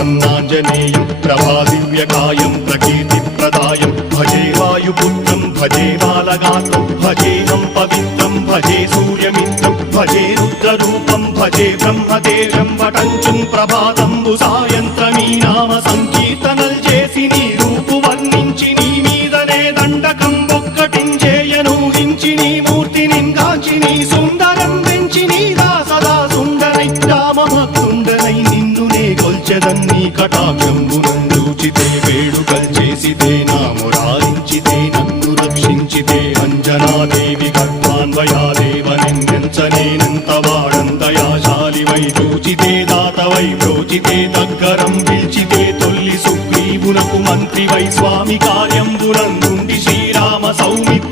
प्रसन्नाञ्जनेयं प्रभादिव्यकायं प्रकीर्तिप्रदायं भजे वायुपुत्रं भजे बालगात्रं भजेऽहं पवित्रं भजे सूर्यमित्रं भजे रुद्ररूपं भजे ब्रह्मदेवं वटञ्चुं प्रभाతంబు సాయంత్రమీ నామ సంకీర్తనల్ చేసి నీ రూపు వర్ణించి నీ మీదనే దండకం ఒక్కటించేయను హించి నీ మూర్తిని గాంచి నీ సుందరం వెంచి నీ దాసదా సుందరై రామభక్తుండనై నిన్నునే కొల్చెదన్ని కటాక్షంబునందూచితే వేడుకల్ చేసితే నా మురారించితే నన్ను రక్షించితే అంజనాదేవి గర్భాన్వయాదేవనెంచనేనంత వాడంతయాశాలివై చూచితే దాతవై ప్రోచితే దగ్గరం పిలిచితే తొల్లి సుగ్రీవునకు మంత్రివై స్వామి కార్యంబునందుండి శ్రీరామ సౌమిత్ర